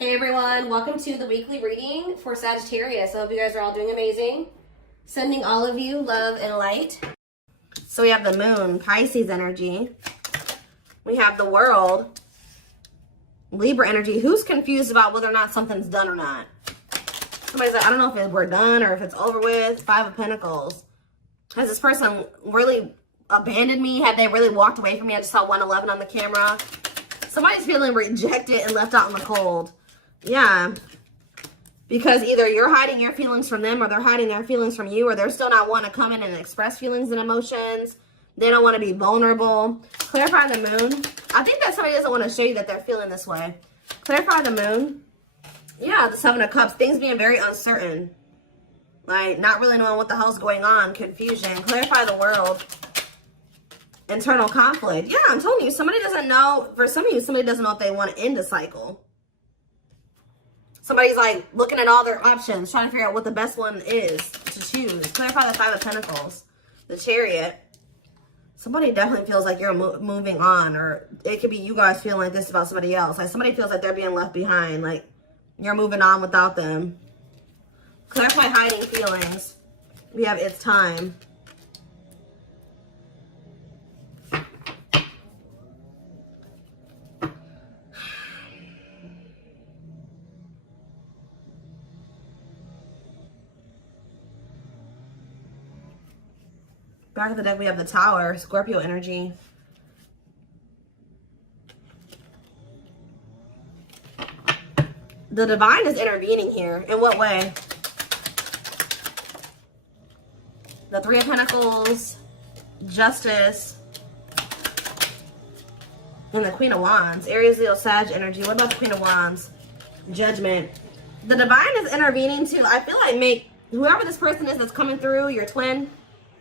Hey everyone, welcome to the weekly reading for Sagittarius. I hope you guys are all doing amazing. Sending all of you love and light. So we have the moon, Pisces energy. We have the world, Libra energy. Who's confused about whether or not something's done or not? Somebody's like, I don't know if we're done or if it's over with. Five of Pentacles. Has this person really abandoned me? Have they really walked away from me? I just saw 111 on the camera. Somebody's feeling rejected and left out in the cold. Yeah. Because either you're hiding your feelings from them or they're hiding their feelings from you, or they're still not wanting to come in and express feelings and emotions. They don't want to be vulnerable. Clarify the moon. I think that somebody doesn't want to show you that they're feeling this way. Clarify the moon. Yeah, the Seven of Cups. Things being very uncertain. Like, not really knowing what the hell's going on. Confusion. Clarify the world. Internal conflict. Yeah, I'm telling you, somebody doesn't know. For some of you, somebody doesn't know if they want to end a cycle. Somebody's like looking at all their options, trying to figure out what the best one is to choose. Clarify the Five of Pentacles. The Chariot. Somebody definitely feels like you're moving on, or it could be you guys feeling like this about somebody else. Like somebody feels like they're being left behind, like you're moving on without them. Clarify hiding feelings. We have it's time. Back of the deck, we have the Tower, Scorpio energy. The Divine is intervening here. In what way? The Three of Pentacles, Justice, and the Queen of Wands. Aries, Leo, Sag energy. What about the Queen of Wands? Judgment. The Divine is intervening too. I feel like whoever this person is that's coming through, your twin.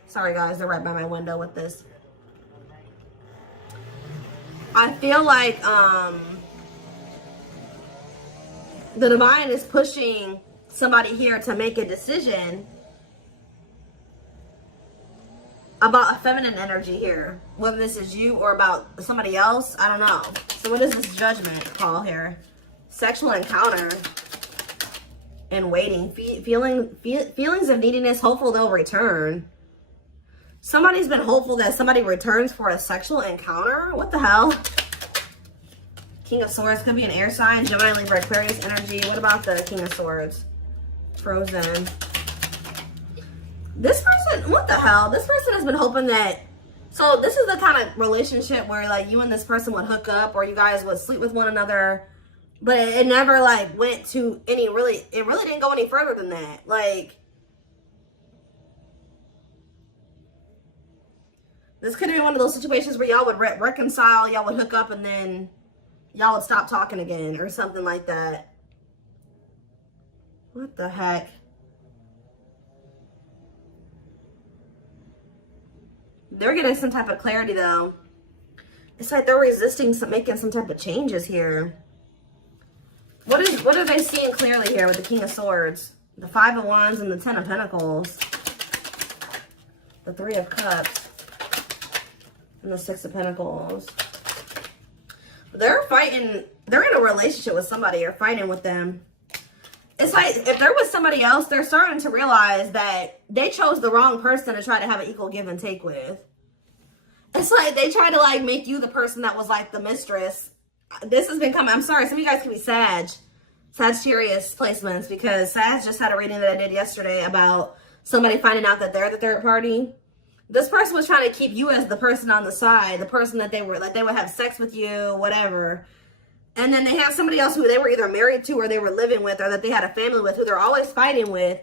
Sorry guys, they're right by my window with this. I feel like the Divine is pushing somebody here to make a decision about a feminine energy here. Whether this is you or about somebody else, I don't know. So what is this Judgment call here? Sexual encounter and waiting. Feelings of neediness, hopeful they'll return. Somebody's been hopeful that somebody returns for a sexual encounter. What the hell? King of Swords could be an air sign. Gemini, Libra, Aquarius energy. What about the King of Swords? Frozen. This person, what the hell? This person has been hoping that, so this is the kind of relationship where like you and this person would hook up or you guys would sleep with one another, but it never like went to any it really didn't go any further than that. Like, this could be one of those situations where y'all would reconcile, y'all would hook up, and then y'all would stop talking again or something like that. What the heck? They're getting some type of clarity though. It's like they're resisting making some type of changes here. What are they seeing clearly here with the King of Swords? The Five of Wands and the Ten of Pentacles. The Three of Cups. And the Six of Pentacles. They're fighting. They're in a relationship with somebody or fighting with them. It's like if there was somebody else, they're starting to realize that they chose the wrong person to try to have an equal give and take with. It's like they try to like make you the person that was like the mistress. This has been coming. I'm sorry. Some of you guys can be Sagittarius placements, because Sag just had a reading that I did yesterday about somebody finding out that they're the third party. This person was trying to keep you as the person on the side, the person that they were, like they would have sex with you, whatever. And then they have somebody else who they were either married to or they were living with or that they had a family with who they're always fighting with.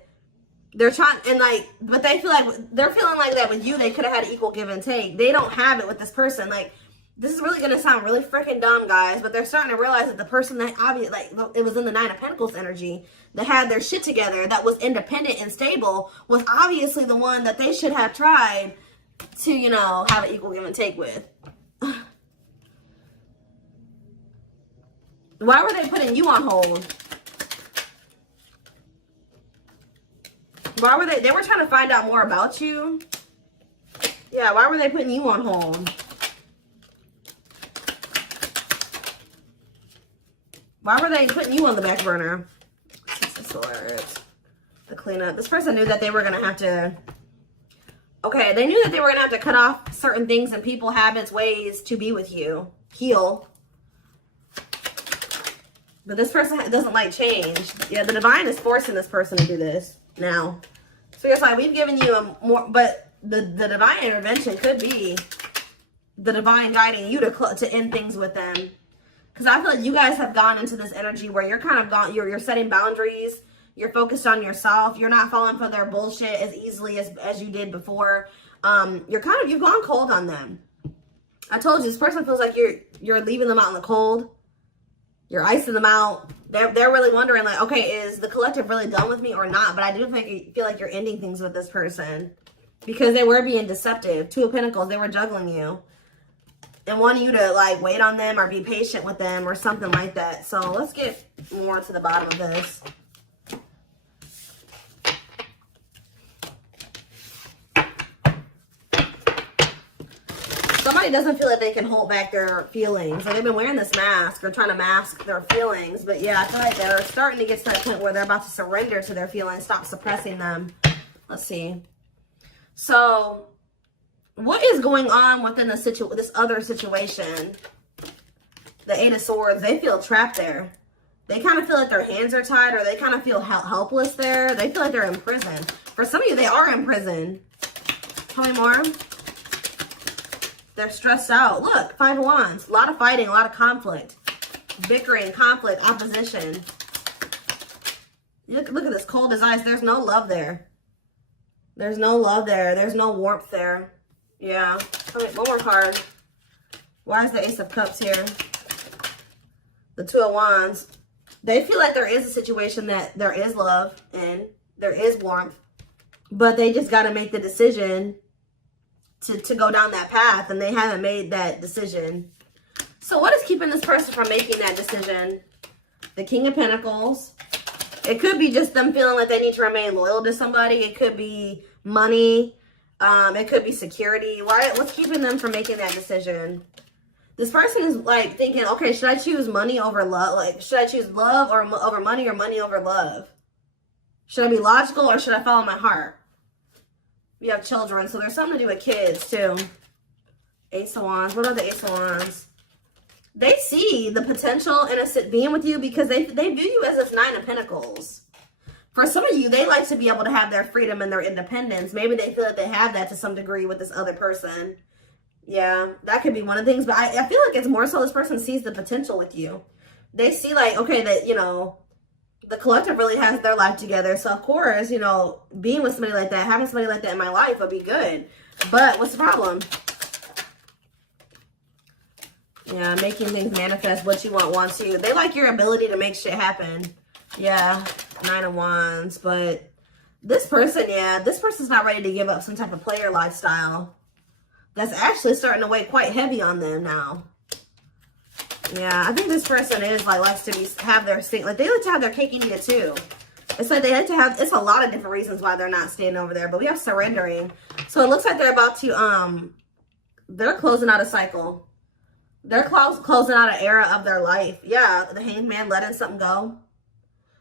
They're trying, and like, but they feel like, they're feeling like that with you, they could have had an equal give and take. They don't have it with this person. Like, this is really going to sound really freaking dumb, guys, but they're starting to realize that the person that obviously, like, it was in the Nine of Pentacles energy, that had their shit together, that was independent and stable, was obviously the one that they should have tried to, you know, have an equal give and take with. Why were they putting you on hold? Why were they were trying to find out more about you? Yeah, why were they putting you on hold? Why were they putting you on the back burner? Six of Swords. The cleanup. This person knew that they were going to have to... Okay, they knew that they were going to have to cut off certain things and people, habits, ways to be with you. Heal. But this person doesn't like change. Yeah, the divine is forcing this person to do this now. So it's like, we've given you a more... But the divine intervention could be the divine guiding you to end things with them. Because I feel like you guys have gone into this energy where you're kind of gone, you're setting boundaries. You're focused on yourself. You're not falling for their bullshit as easily as you did before. You've gone cold on them. I told you, this person feels like you're leaving them out in the cold. You're icing them out. They're really wondering, like, okay, is the collective really done with me or not? But I do feel like you're ending things with this person because they were being deceptive. Two of Pentacles, they were juggling you and wanting you to like wait on them or be patient with them or something like that. So let's get more to the bottom of this. Somebody doesn't feel like they can hold back their feelings. Like they've been wearing this mask or trying to mask their feelings. But yeah, I feel like they're starting to get to that point where they're about to surrender to their feelings, stop suppressing them. Let's see. So what is going on within this other situation? The Eight of Swords, they feel trapped there. They kind of feel like their hands are tied or they kind of feel helpless there. They feel like they're in prison. For some of you, they are in prison. Tell me more. They're stressed out. Look, Five of Wands. A lot of fighting, a lot of conflict. Bickering, conflict, opposition. Look at this cold as ice. There's no love there. There's no love there. There's no warmth there. Yeah. Okay, one more card. Why is the Ace of Cups here? The Two of Wands. They feel like there is a situation that there is love in. There is warmth. But they just got to make the decision to go down that path. And they haven't made that decision. So what is keeping this person from making that decision? The King of Pentacles. It could be just them feeling like they need to remain loyal to somebody. It could be money. It could be security. What's keeping them from making that decision? This person is like thinking, okay, should I choose money over love? Like, should I choose love over money or money over love? Should I be logical or should I follow my heart? You have children, so there's something to do with kids too. Ace of Wands. What are the Ace of Wands? They see the potential in being with you because they view you as this Nine of Pentacles. For some of you, they like to be able to have their freedom and their independence. Maybe they feel like they have that to some degree with this other person. Yeah, that could be one of the things. But I feel like it's more so this person sees the potential with you. They see like, okay, that, you know, the collective really has their life together. So, of course, you know, being with somebody like that, having somebody like that in my life would be good. But what's the problem? Yeah, making things manifest what you want to. They like your ability to make shit happen. Yeah, Nine of Wands. But this person, yeah, this person's not ready to give up some type of player lifestyle. That's actually starting to weigh quite heavy on them now. Yeah, I think this person is like likes to have their thing. Like they like to have their cake and eat it too. It's like they like to have. It's a lot of different reasons why they're not staying over there. But we have surrendering. So it looks like they're about to they're closing out a cycle. They're closing out an era of their life. Yeah, the Hanged Man letting something go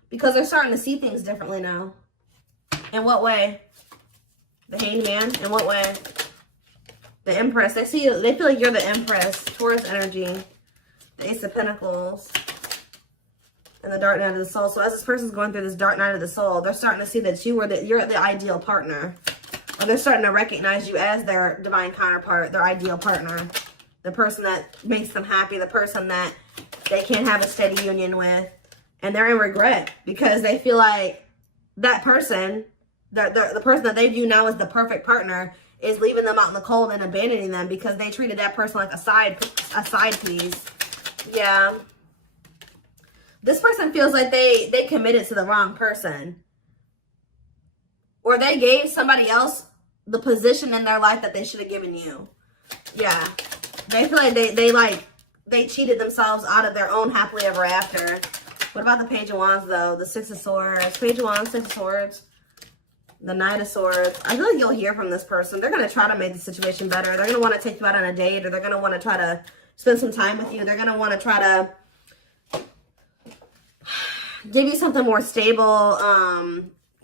because they're starting to see things differently now. In what way? The Hanged Man. In what way? The Empress. They feel like you're the Empress. Taurus energy. The Ace of Pentacles. And the Dark Night of the Soul. So as this person's going through this Dark Night of the Soul, they're starting to see that you're the ideal partner. Or they're starting to recognize you as their divine counterpart, their ideal partner. The person that makes them happy. The person that they can't have a steady union with. And they're in regret because they feel like that person, the person that they view now as the perfect partner, is leaving them out in the cold and abandoning them because they treated that person like a side piece. Yeah. This person feels like they committed to the wrong person. Or they gave somebody else the position in their life that they should have given you. Yeah. They feel like they cheated themselves out of their own happily ever after. What about the Page of Wands though? The Six of Swords. Page of Wands, Six of Swords. The Knight of Swords. I feel like you'll hear from this person. They're going to try to make the situation better. They're going to want to take you out on a date, or they're going to want to try to spend some time with you. They're going to want to try to give you something more stable.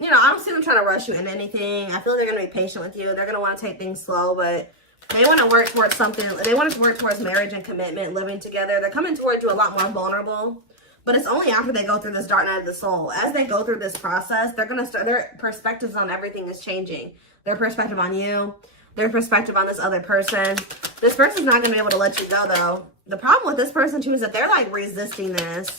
You know, I don't see them trying to rush you into anything. I feel like they're going to be patient with you. They're going to want to take things slow, but they want to work towards something. They want to work towards marriage and commitment, living together. They're coming towards you a lot more vulnerable, but it's only after they go through this dark night of the soul. As they go through this process, they're going to start, their perspectives on everything is changing. Their perspective on you, their perspective on this other person. This person's not going to be able to let you go, though. The problem with this person, too, is that they're, like, resisting this.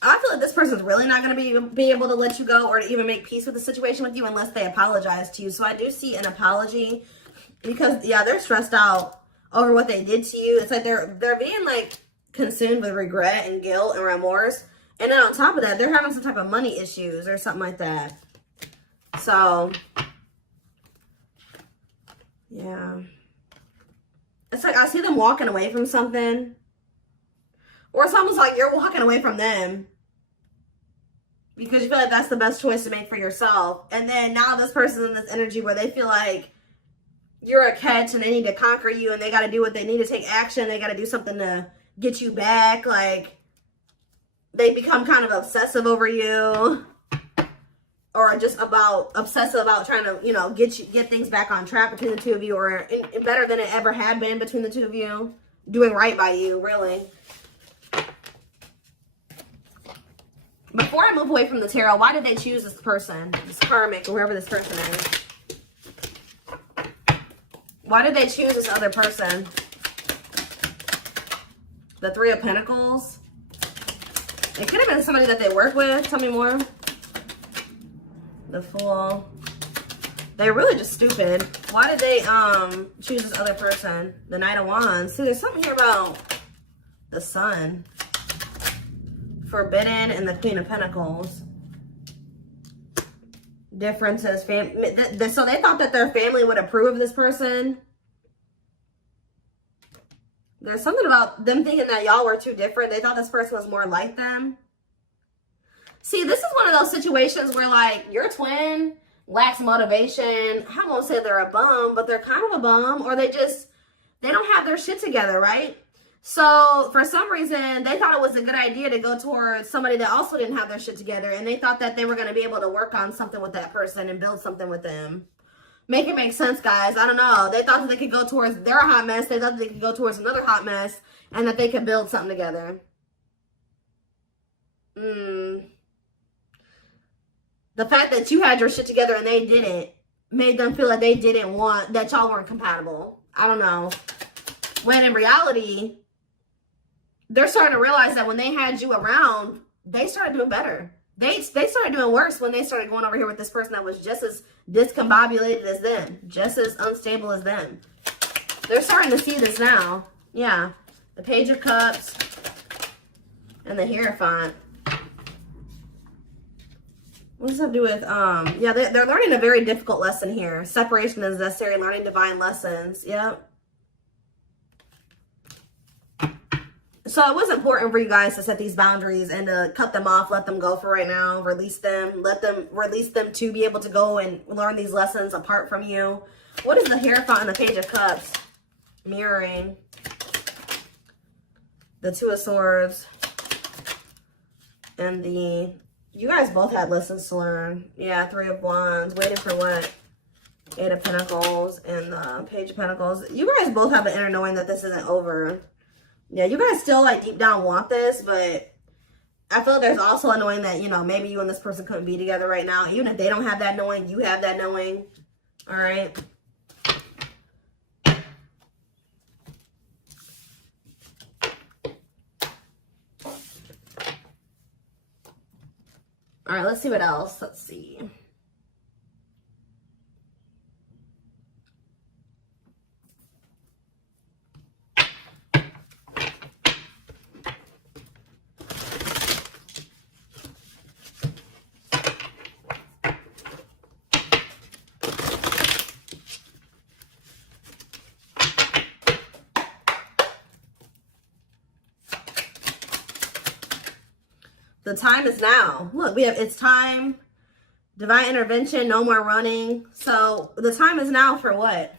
I feel like this person's really not going to be able to let you go or to even make peace with the situation with you unless they apologize to you. So I do see an apology because, yeah, they're stressed out over what they did to you. It's like they're being, like, consumed with regret and guilt and remorse. And then on top of that, they're having some type of money issues or something like that. So, yeah. It's like I see them walking away from something. Or it's almost like you're walking away from them because you feel like that's the best choice to make for yourself. And then now this person's in this energy where they feel like you're a catch and they need to conquer you and they got to do what they need to take action. They got to do something to get you back. Like they become kind of obsessive over you or just obsessive about trying to, you know, get things back on track between the two of you or better than it ever had been between the two of you. Doing right by you, really. Before I move away from the tarot, why did they choose this person? This karmic, or whoever this person is. Why did they choose this other person? The Three of Pentacles. It could have been somebody that they work with. Tell me more. The Fool. They're really just stupid. Why did they choose this other person? The Knight of Wands. See, there's something here about the Sun. Forbidden and the Queen of Pentacles. Differences. So they thought that their family would approve of this person. There's something about them thinking that y'all were too different. They thought this person was more like them. See, this is one of those situations where, like, your twin lacks motivation. I won't say they're a bum, but they're kind of a bum. Or they don't have their shit together, right? So, for some reason, they thought it was a good idea to go towards somebody that also didn't have their shit together. And they thought that they were going to be able to work on something with that person and build something with them. Make it make sense, guys. I don't know. They thought that they could go towards their hot mess. They thought that they could go towards another hot mess. And that they could build something together. The fact that you had your shit together and they didn't made them feel like they didn't want, that y'all weren't compatible. I don't know. When in reality, they're starting to realize that when they had you around, they started doing better. They started doing worse when they started going over here with this person that was just as discombobulated as them. Just as unstable as them. They're starting to see this now. Yeah. The Page of Cups. And the Hierophant. What does that do with, yeah, they're learning a very difficult lesson here. Separation is necessary, learning divine lessons. Yep. So it was important for you guys to set these boundaries and to cut them off, let them go for right now, release them, release them to be able to go and learn these lessons apart from you. What is the Hierophant and the Page of Cups? Mirroring. The Two of Swords. And the... You guys both had lessons to learn. Yeah, Three of Wands. Waiting for what? Eight of Pentacles and the Page of Pentacles. You guys both have an inner knowing that this isn't over. Yeah, you guys still, like, deep down want this, but I feel like there's also a knowing that, you know, maybe you and this person couldn't be together right now. Even if they don't have that knowing, you have that knowing. All right? All right, let's see what else. Let's see. The time is now. Look, we have, it's time, divine intervention, no more running. So the time is now for what?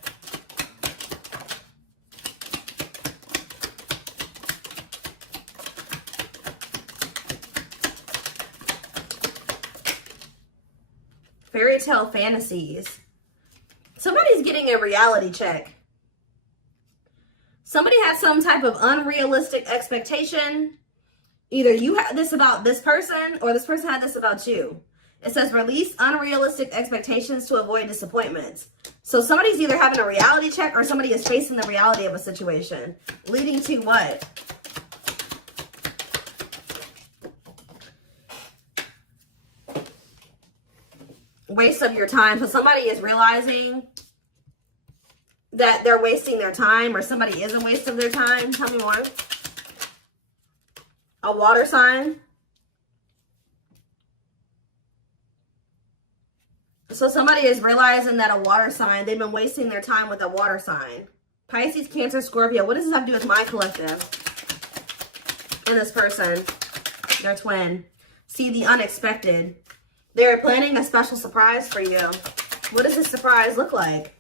fairy tale fantasies. Somebody's getting a reality check. Somebody has some type of unrealistic expectation. Either you had this about this person or this person had this about you. It says release unrealistic expectations to avoid disappointments. So somebody's either having a reality check or somebody is facing the reality of a situation. Leading to what? Waste of your time. So somebody is realizing that they're wasting their time, or somebody is a waste of their time. Tell me more. A water sign. So somebody is realizing that a water sign, they've been wasting their time with a water sign. Pisces, Cancer, Scorpio. What does this have to do with my collective? And this person, their twin. See the unexpected. They're planning a special surprise for you. What does this surprise look like?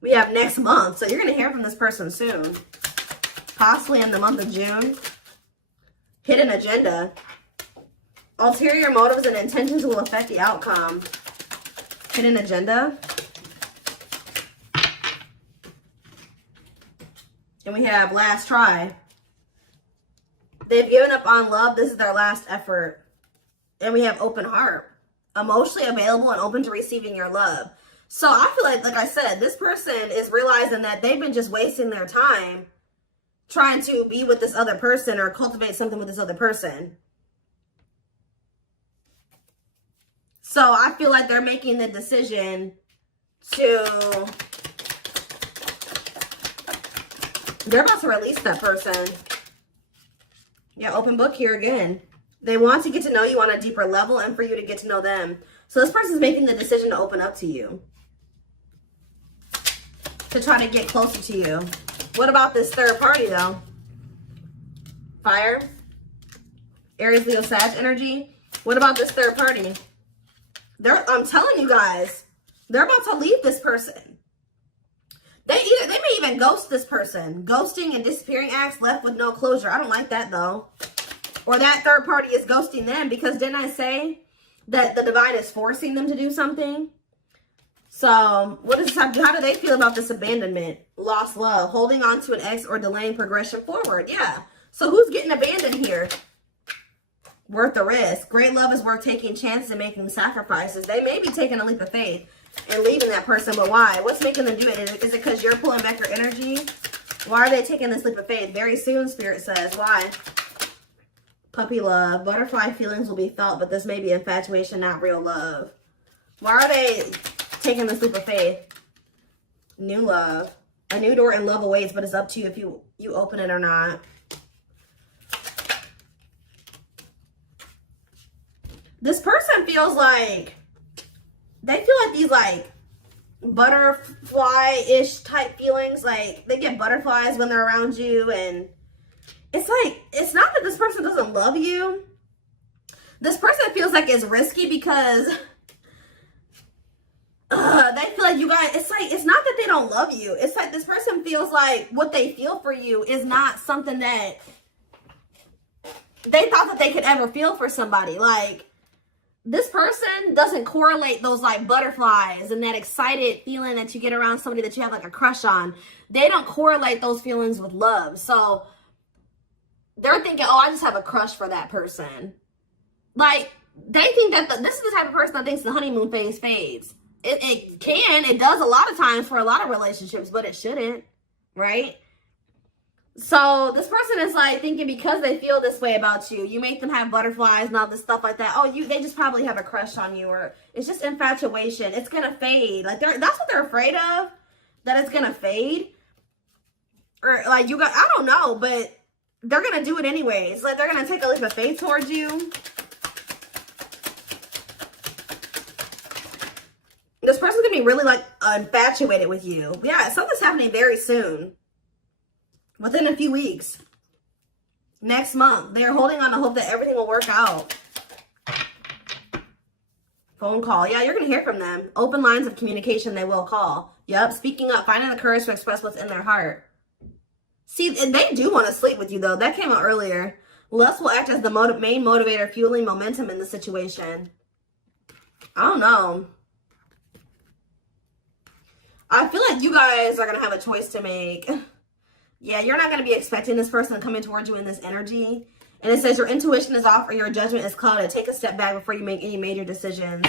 We have next month. So you're going to hear from this person soon. Possibly in the month of June. Hidden agenda. Ulterior motives and intentions will affect the outcome. Hidden agenda. And we have last try. They've given up on love. This is their last effort. And we have open heart. Emotionally available and open to receiving your love. So I feel like I said, this person is realizing that they've been just wasting their time trying to be with this other person or cultivate something with this other person. So I feel like they're making the decision to, they're about to release that person. Yeah, open book here again. They want to get to know you on a deeper level and for you to get to know them. So this person's making the decision to open up to you. To try to get closer to you. What about this third party though? Fire. Aries, Leo, Sag energy. What about this third party? I'm telling you guys, they're about to leave this person. They may even ghost this person. Ghosting and disappearing acts, left with no closure. I don't like that though. Or that third party is ghosting them, because didn't I say that the divine is forcing them to do something? So what does this have to do? How do they feel about this abandonment? Lost love, holding on to an ex, or delaying progression forward. Yeah. So who's getting abandoned here? Worth the risk. Great love is worth taking chances and making sacrifices. They may be taking a leap of faith and leaving that person, but why? What's making them do it? Is it because you're pulling back your energy? Why are they taking this leap of faith? Very soon, Spirit says. Why? Puppy love. Butterfly feelings will be felt, but this may be infatuation, not real love. Why are they taking this leap of faith? New love. A new door and love awaits, but it's up to you if you open it or not. This person feels like, they feel like these like butterfly-ish type feelings. Like they get butterflies when they're around you, and it's like, it's not that this person doesn't love you. This person feels like it's risky because they feel like you guys, it's like, it's not that they don't love you. It's like this person feels like what they feel for you is not something that they thought that they could ever feel for somebody. Like, this person doesn't correlate those like butterflies and that excited feeling that you get around somebody that you have like a crush on. They don't correlate those feelings with love. So they're thinking, oh, I just have a crush for that person. Like, they think that this is the type of person that thinks the honeymoon phase fades. It does a lot of times for a lot of relationships, but it shouldn't, right? So this person is like thinking because they feel this way about you, you make them have butterflies and all this stuff like that. Oh, they just probably have a crush on you, or it's just infatuation. It's gonna fade. Like that's what they're afraid of, that it's gonna fade. Or like I don't know, but they're gonna do it anyways. Like they're gonna take a leap of faith towards you. This person's gonna be really like infatuated with you. Yeah, something's happening very soon. Within a few weeks. Next month. They're holding on to hope that everything will work out. Phone call. Yeah, you're going to hear from them. Open lines of communication, they will call. Yep, speaking up. Finding the courage to express what's in their heart. See, and they do want to sleep with you, though. That came out earlier. Lust will act as the main motivator, fueling momentum in the situation. I don't know. I feel like you guys are going to have a choice to make. Yeah, you're not going to be expecting this person to come in towards you in this energy. And it says your intuition is off or your judgment is clouded. Take a step back before you make any major decisions.